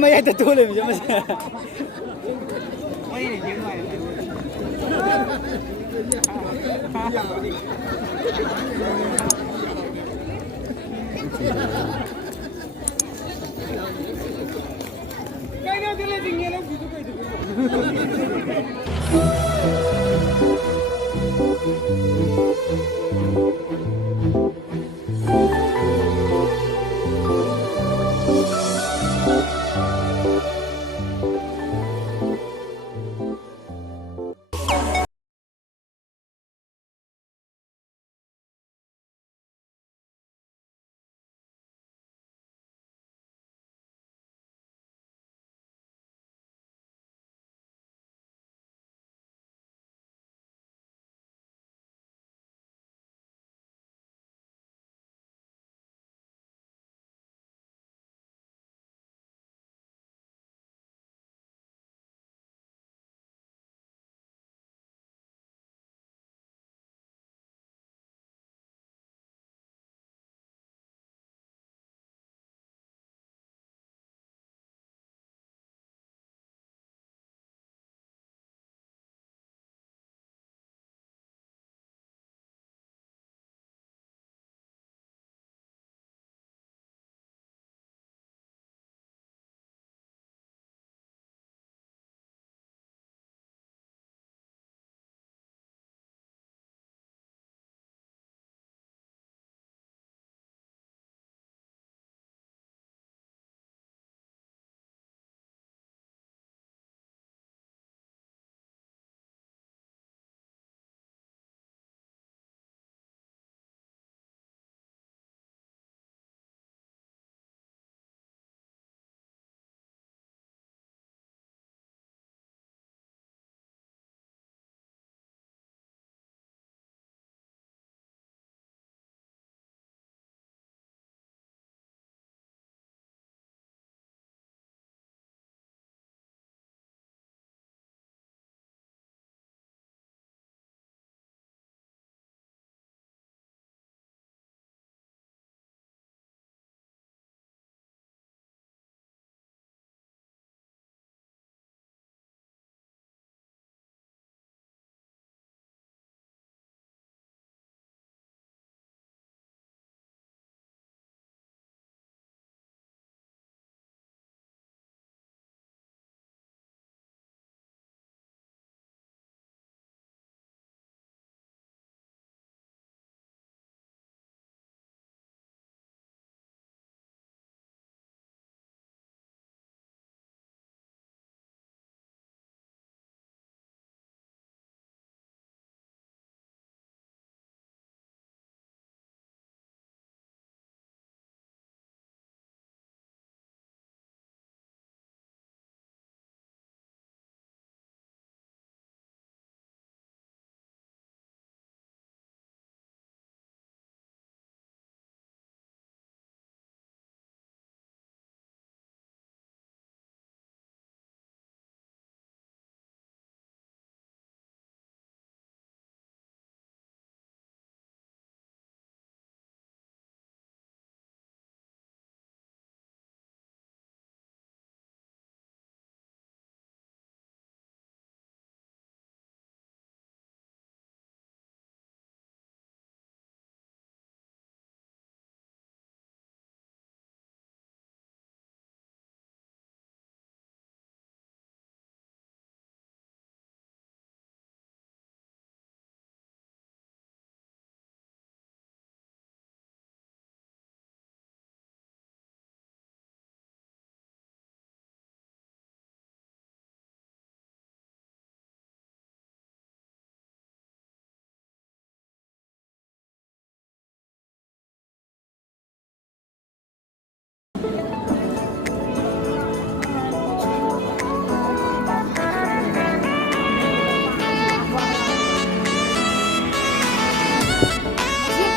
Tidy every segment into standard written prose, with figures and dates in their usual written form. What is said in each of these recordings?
ไม่ใช่ตัวเลยมันจะไม่ใช่ไม่ได้ยิ้มหน่อยकाय नाही त्याला जिंगेला किती पाहिजे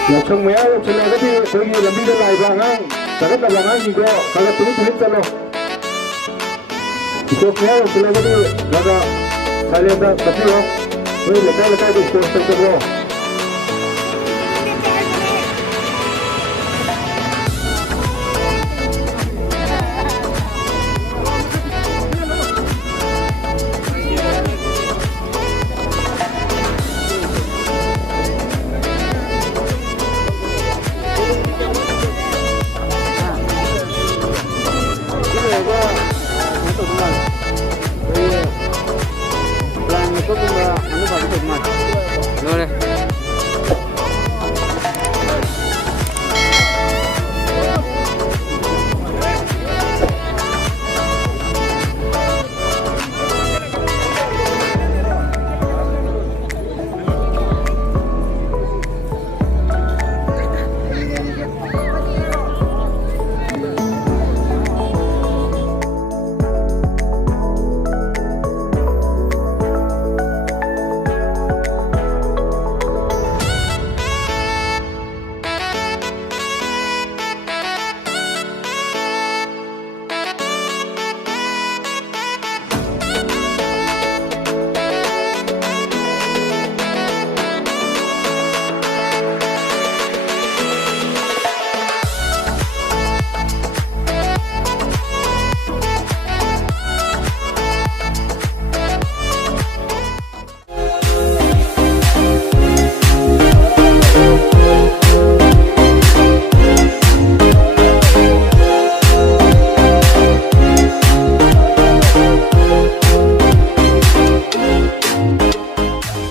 Langsung meo sila kasi pergi lebih dari belakang. Sangat belakang juga kalau tulis kalau. Ikut meo sila kasi ada saya ada tapi oh, lekai lekai itu terus terus.